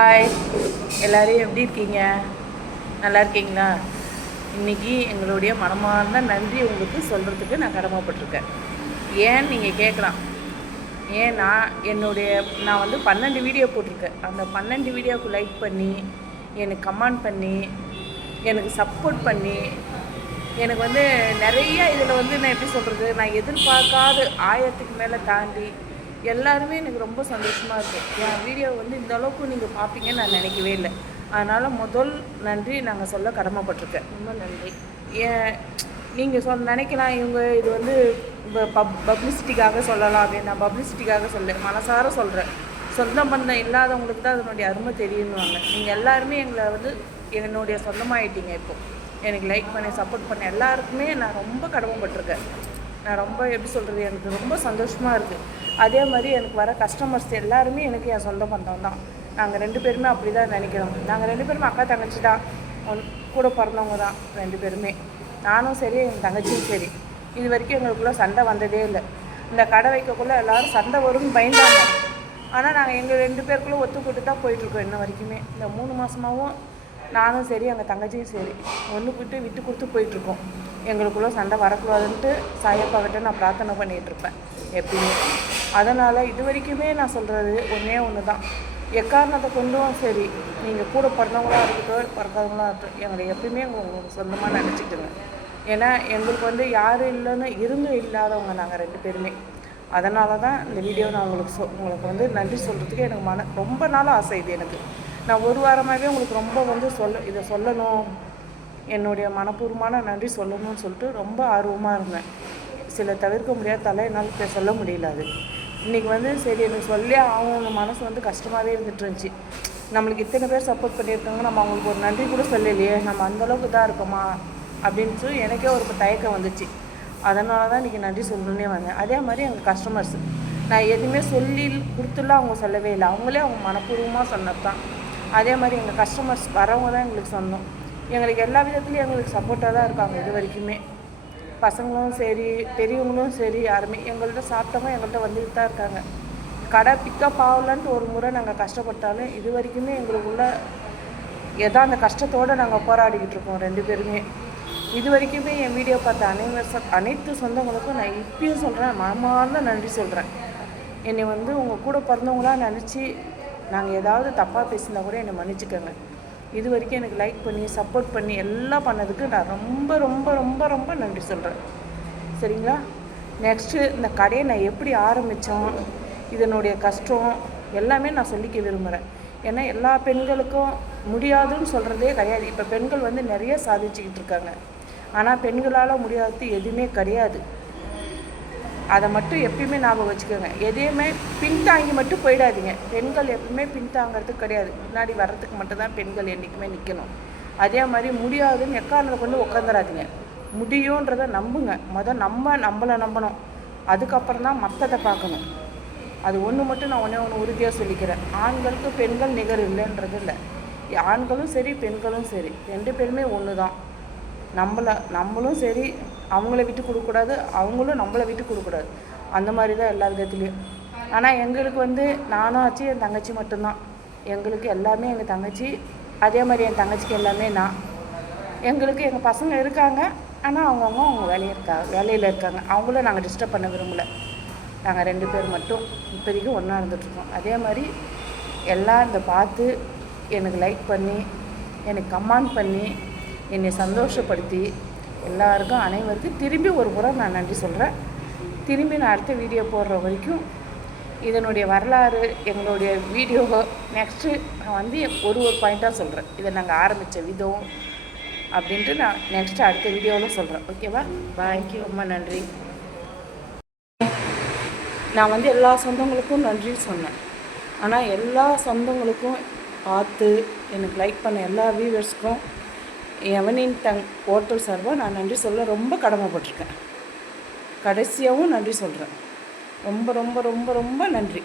Hi, எல்லோரும் எப்படி இருக்கீங்க? நல்லா இருக்கீங்களா? இன்றைக்கி எங்களுடைய மனமார்ந்த நன்றி உங்களுக்கு சொல்கிறதுக்கு நான் கடமைப்பட்டிருக்கேன். ஏன்னு நீங்கள் கேட்கலாம். ஏன்னா நான் வந்து 12 வீடியோ போட்டிருக்கேன். அந்த 12 வீடியோவுக்கு லைக் பண்ணி, எனக்கு கமெண்ட் பண்ணி, எனக்கு சப்போர்ட் பண்ணி, எனக்கு வந்து நிறைய இதில் வந்து நான் எப்படி சொல்கிறது, நான் எதிர்பார்க்காத 1000க்கு மேலே தாண்டி எல்லாருமே எனக்கு ரொம்ப சந்தோஷமாக இருக்குது. என் வீடியோ வந்து இந்த அளவுக்கு நீங்கள் பார்ப்பீங்கன்னு நான் நினைக்கவே இல்லை. அதனால் முதல் நன்றி நாங்கள் சொல்ல கடமைப்பட்டிருக்கேன். ரொம்ப நன்றி. ஏன் நீங்கள் நினைக்கலாம் இவங்க இது வந்து பப்ளிசிட்டிக்காக சொல்லலாம் அப்படின்னு. நான் பப்ளிசிட்டிக்காக சொல்ல மனசார சொல்கிறேன். சொந்த பந்தம் இல்லாதவங்களுக்கு தான் அதனுடைய அருமை தெரியுன்னுவாங்க. நீங்கள் எல்லாருமே எங்களை வந்து என்னுடைய சொந்தமாகிட்டீங்க. இப்போது எனக்கு லைக் பண்ணி சப்போர்ட் பண்ண எல்லாருக்குமே நான் ரொம்ப கடமைப்பட்டிருக்கேன். நான் ரொம்ப எப்படி சொல்கிறது, எனக்கு ரொம்ப சந்தோஷமாக இருக்குது. அதே மாதிரி எனக்கு வர கஸ்டமர்ஸ் எல்லாருமே எனக்கு என் சொந்த பந்தம் தான். நாங்கள் 2 பேருமே அப்படி தான் நினைக்கிறோம். நாங்கள் 2 பேருமே அக்கா தங்கச்சி தான், கூட பிறந்தவங்க தான் 2 பேருமே. நானும் சரி, என் தங்கச்சியும் சரி. இது வரைக்கும் எங்களுக்குள்ளே சண்டை வந்ததே இல்லை. இந்த கடை வைக்கக்குள்ளே எல்லோரும் சண்டை வரும்னு பயந்தாங்க. ஆனால் நாங்கள் எங்கள் 2 பேருக்குள்ளே ஒத்துக்கிட்டு தான் போயிட்டுருக்கோம் இன்ன வரைக்குமே. இந்த 3 மாதமாகவும் நானும் சரி, எங்கள் தங்கச்சியும் சரி, விட்டு கொடுத்து போயிட்டுருக்கோம். எங்களுக்குள்ளே சண்டை வரக்கூடாதுன்ட்டு சாயப்பாக்கிட்ட நான் பிரார்த்தனை பண்ணிகிட்ருப்பேன் எப்பயுமே. அதனால் இது வரைக்குமே நான் சொல்கிறது ஒன்று தான். எக்காரணத்தை கொண்டும் சரி, நீங்கள் கூட பிறந்தவங்களாக இருக்கட்டும், பிறந்தவங்களாக இருக்கட்டும், எங்களை எப்பயுமே உங்களுக்கு சொந்தமாக நினச்சிக்கிடுங்க. ஏன்னா எங்களுக்கு வந்து யாரும் இல்லைன்னு இருந்தும் இல்லாதவங்க நாங்கள் 2 பேருமே. அதனால தான் இந்த வீடியோ நான் உங்களுக்கு வந்து நன்றி சொல்கிறதுக்கு எனக்கு ரொம்ப நாள் ஆசை. இது எனக்கு நான் ஒரு வாரமாகவே உங்களுக்கு ரொம்ப வந்து இதை சொல்லணும், என்னுடைய மனப்பூர்வமான நன்றி சொல்லணும்னு சொல்லிட்டு ரொம்ப ஆர்வமாக இருந்தேன். சில தவிர்க்க முடியாத என்னால் சொல்ல முடியல. அது இன்றைக்கி வந்து சரி, எனக்கு சொல்லி அவங்க மனசு வந்து கஷ்டமாகவே இருந்துட்டு இருந்துச்சு. நம்மளுக்கு இத்தனை பேர் சப்போர்ட் பண்ணியிருக்காங்க, நம்ம அவங்களுக்கு ஒரு நன்றி கூட சொல்லலையே, நம்ம அந்தளவுக்கு தான் இருக்கோமா அப்படின்ட்டு எனக்கே ஒரு தயக்கம் வந்துச்சு. அதனால தான் இன்றைக்கி நன்றி சொல்லணுன்னே வந்தேன். அதே மாதிரி எங்கள் கஸ்டமர்ஸ் நான் எதுவுமே சொல்லி கொடுத்துலாம் அவங்க சொல்லவே இல்லை. அவங்களே அவங்க மனப்பூர்வமாக சொன்னது தான். அதே மாதிரி எங்கள் கஸ்டமர்ஸ் வரவங்க தான் எங்களுக்கு சொந்தம். எங்களுக்கு எல்லா விதத்துலேயும் எங்களுக்கு சப்போர்ட்டாக தான் இருக்காங்க இது வரைக்குமே. பசங்களும் சரி, பெரியவங்களும் சரி, யாருமே எங்கள்கிட்ட சாப்பிட்டவங்க எங்கள்கிட்ட வந்துட்டு தான் இருக்காங்க. கடை பிக்கப் ஆகலான்ட்டு ஒரு முறை நாங்கள் கஷ்டப்பட்டாலும் இது வரைக்குமே எங்களுக்குள்ள ஏதோ அந்த கஷ்டத்தோடு நாங்கள் போராடிக்கிட்டு இருக்கோம் 2 பேருமே. இது வரைக்குமே என் வீடியோ பார்த்த அனைத்து சொந்தங்களுக்கும் நான் இப்பயும் சொல்கிறேன், மனமார்ந்த நன்றி சொல்கிறேன். என்னை வந்து உங்கள் கூட பிறந்தவங்களாக நினச்சி நாங்கள் ஏதாவது தப்பாக பேசினா கூட என்னை மன்னிச்சுக்கோங்க. இது வரைக்கும் எனக்கு லைக் பண்ணி சப்போர்ட் பண்ணி எல்லாம் பண்ணதுக்கு நான் ரொம்ப ரொம்ப ரொம்ப ரொம்ப நன்றி சொல்கிறேன். சரிங்களா? நெக்ஸ்ட்டு இந்த கடையை நான் எப்படி ஆரம்பித்தோம், இதனுடைய கஷ்டம் எல்லாமே நான் சொல்லிக்க விரும்புகிறேன். ஏன்னா எல்லா பெண்களுக்கும் முடியாதுன்னு சொல்கிறதே கிடையாது. இப்போ பெண்கள் வந்து நிறைய சாதிச்சுக்கிட்டு இருக்காங்க. ஆனால் பெண்களால் முடியாதது எதுவுமே கிடையாது. அதை மட்டும் எப்பயுமே ஞாபகம் வச்சுக்கோங்க. எதையுமே பின்தாங்கி மட்டும் போயிடாதீங்க. பெண்கள் எப்பவுமே பின்தாங்கிறதுக்கு கிடையாது, முன்னாடி வர்றதுக்கு மட்டும்தான் பெண்கள் என்றைக்குமே நிற்கணும். அதே மாதிரி முடியாதுன்னு எக்காரணத்தை கொண்டு உட்காந்துடாதீங்க. முடியுன்றதை நம்புங்க. நம்மளை நம்பணும். அதுக்கப்புறம் தான் மற்றதை பார்க்கணும். அது ஒன்று மட்டும் நான் ஒன்று உறுதியாக சொல்லிக்கிறேன். ஆண்களுக்கு பெண்கள் நிகர் இல்லைன்றது இல்லை. ஆண்களும் சரி, பெண்களும் சரி, 2 பேருமே ஒன்று தான். நம்மளும் சரி, அவங்கள விட்டு கொடுக்கக்கூடாது, அவங்களும் நம்மளை விட்டு கொடுக்கக்கூடாது. அந்த மாதிரி தான் எல்லா விதத்துலேயும். ஆனால் எங்களுக்கு வந்து நானும் ஆச்சு, என் தங்கச்சி மட்டும்தான். எங்களுக்கு எல்லாமே எங்கள் தங்கச்சி. அதே மாதிரி என் தங்கச்சிக்கு எல்லாமே நான். எங்களுக்கு எங்கள் பசங்க இருக்காங்க, ஆனால் அவங்க வேலையில் இருக்காங்க. அவங்களும் நாங்கள் டிஸ்டர்ப் பண்ண விரும்பலை. நாங்கள் 2 பேர் மட்டும் இப்போதைக்கு ஒன்றா இருந்துகிட்ருக்கோம். அதே மாதிரி எல்லாம் இந்த பார்த்து எனக்கு லைக் பண்ணி, எனக்கு கமெண்ட் பண்ணி, என்னை சந்தோஷப்படுத்தி எல்லாருக்கும் அனைவருக்கும் திரும்பி ஒரு முறை நான் நன்றி சொல்கிறேன். திரும்பி நான் அடுத்த வீடியோ போடுற வரைக்கும் இதனுடைய வரலாறு, எங்களுடைய வீடியோ நெக்ஸ்ட்டு நான் வந்து ஒரு பாயிண்ட்டாக சொல்கிறேன். இதை நாங்கள் ஆரம்பித்த விதம் அப்படின்ட்டு நான் நெக்ஸ்ட்டு அடுத்த வீடியோவில் சொல்கிறேன். ஓகேவா? பாய்க்கு ரொம்ப நன்றி. நான் வந்து எல்லா சொந்தங்களுக்கும் நன்றி சொன்னேன். ஆனால் எல்லா சொந்தங்களுக்கும் பார்த்து எனக்கு லைக் பண்ண எல்லா வியூவர்ஸ்க்கும் எவனின் ஹோட்டல் சார்பாக நான் நன்றி சொல்ல ரொம்ப கடமைப்பட்டிருக்கேன். கடைசியாகவும் நன்றி சொல்கிறேன். ரொம்ப ரொம்ப ரொம்ப ரொம்ப நன்றி.